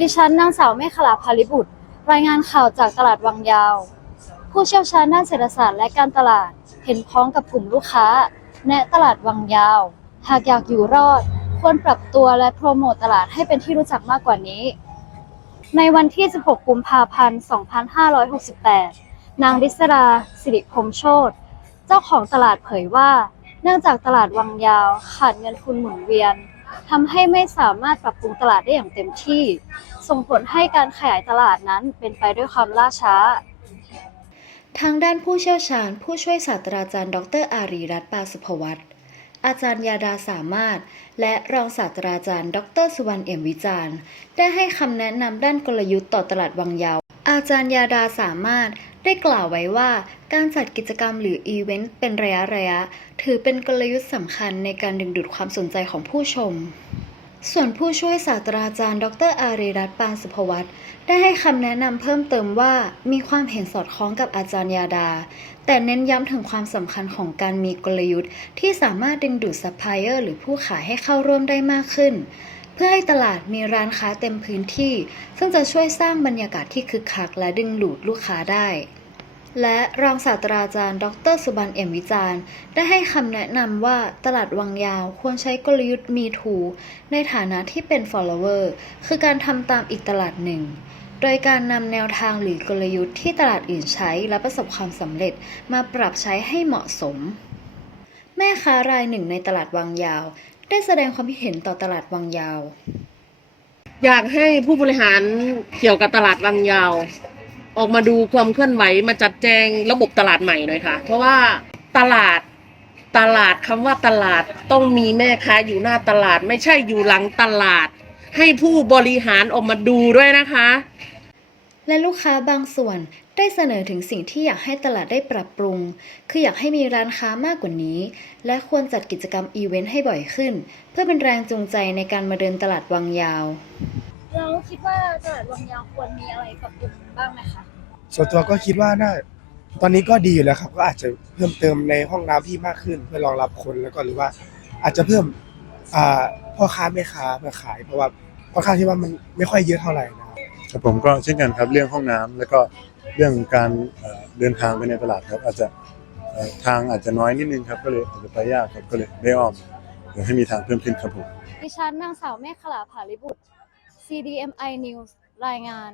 ดิฉันนางสาวเมฆลาภาริบุตร รายงานข่าวจากตลาดวังยาว ผู้เชี่ยวชาญด้านเศรษฐศาสตร์และการตลาด เห็นพ้องกับกลุ่มลูกค้า แนะตลาดวังยาว หากอยากอยู่รอด ควรปรับตัวและโปรโมตตลาดให้เป็นที่รู้จักมากกว่านี้ ในวันที่ 16 กุมภาพันธ์ 2568 นางริศราสิริพรมโชตเจ้าของตลาดเผยว่า เนื่องจากตลาดวังยาว ขาดเงินทุนหมุนเวียน ทำให้ไม่สามารถปรับปรุงตลาดได้อย่างเต็มที่ ส่งผลให้การขยายตลาดนั้นเป็นไปด้วยความล่าช้า ทางด้านผู้เชี่ยวชาญ ผู้ช่วยศาสตราจารย์ ดร อารีรัตน์ปาสุภวัตอาจารย์ยาดาสามารถ และรองศาสตราจารย์ ดร สุวรรณเอี่ยมวิจารณ์ ได้ให้คำแนะนำด้านกลยุทธ์ต่อตลาดวังยาว อาจารย์ยาดาสามารถได้กล่าวไว้ว่า การจัดกิจกรรมหรืออีเวนต์เป็นระยะระยะ ถือเป็นกลยุทธ์สำคัญในการดึงดูดความสนใจของผู้ชม ส่วนผู้ช่วยศาสตราจารย์ ดรอารีรัตน์ปานสุภวัตได้ให้คำแนะนำเพิ่มเติมว่ามีความเห็นสอดคล้องกับอาจารย์ยาดา แต่เน้นย้ำถึงความสำคัญของการมีกลยุทธ์ที่สามารถดึงดูดซัพพลายเออร์หรือผู้ขายให้เข้าร่วมได้มากขึ้น เพื่อให้ตลาดมีร้านค้าเต็มพื้นที่ ซึ่งจะช่วยสร้างบรรยากาศที่คึกคักและดึงดูดลูกค้าได้ และรองศาสตราจารย์ ดร สุบันเอี่ยมวิจารณ์ ได้ให้คำแนะนำว่าตลาดวังยาวควรใช้กลยุทธ์ Me Too ในฐานะที่เป็น follower คือการทำตามอีกตลาดหนึ่งโดยการนำแนวทางหรือกลยุทธ์ที่ตลาดอื่นใช้และประสบความสำเร็จมาปรับใช้ให้เหมาะสม แม่ค้ารายหนึ่งในตลาดวังยาว ได้แสดงความคิดเห็นต่อตลาดวังยาว อยากให้ผู้บริหารเกี่ยวกับตลาดวังยาว ออกมาดูความเคลื่อนไหวมาจัดแจงระบบตลาดใหม่หน่อยค่ะ เพราะว่าตลาดตลาดคำว่าตลาดต้องมีแม่ค้าอยู่หน้าตลาด ไม่ใช่อยู่หลังตลาด ให้ผู้บริหารออกมาดูด้วยนะคะ และลูกค้าบางส่วน ได้เสนอถึงสิ่งที่อยากให้ตลาดได้ปรับปรุง คืออยากให้มีร้านค้ามากกว่านี้ และควรจัดกิจกรรมอีเวนต์ให้บ่อยขึ้น เพื่อเป็นแรงจูงใจในการมาเดินตลาดวังยาว เราคิดว่าตลาดวังยาวควรมีอะไรปรับปรุงบ้างไหมคะ ส่วนตัวก็คิดว่าน่าตอนนี้ก็ดีอยู่แล้วครับ ก็อาจจะเพิ่มเติมในห้องน้ำที่มากขึ้น เพื่อรองรับคนแล้วก็หรือว่า อาจจะเพิ่มอ่าพ่อค้าแม่ค้ามาขาย เพราะว่าพ่อค้าที่ว่ามันไม่ค่อยเยอะเท่าไหร่นะครับ ครับผมก็เช่นกันครับเรื่องห้องน้ำแล้วก็ เรื่องการเเดินทางไปในตลาดครับ อาจจะทางอาจจะน้อยนิดนึงครับก็เลยอาจจะไปยากครับก็เลยได้อ้อมเดี๋ยวให้มีทางเพิ่มขึ้นครับผมดิฉันนางสาวเมฆลาผาลิบุตร CDMI News รายงาน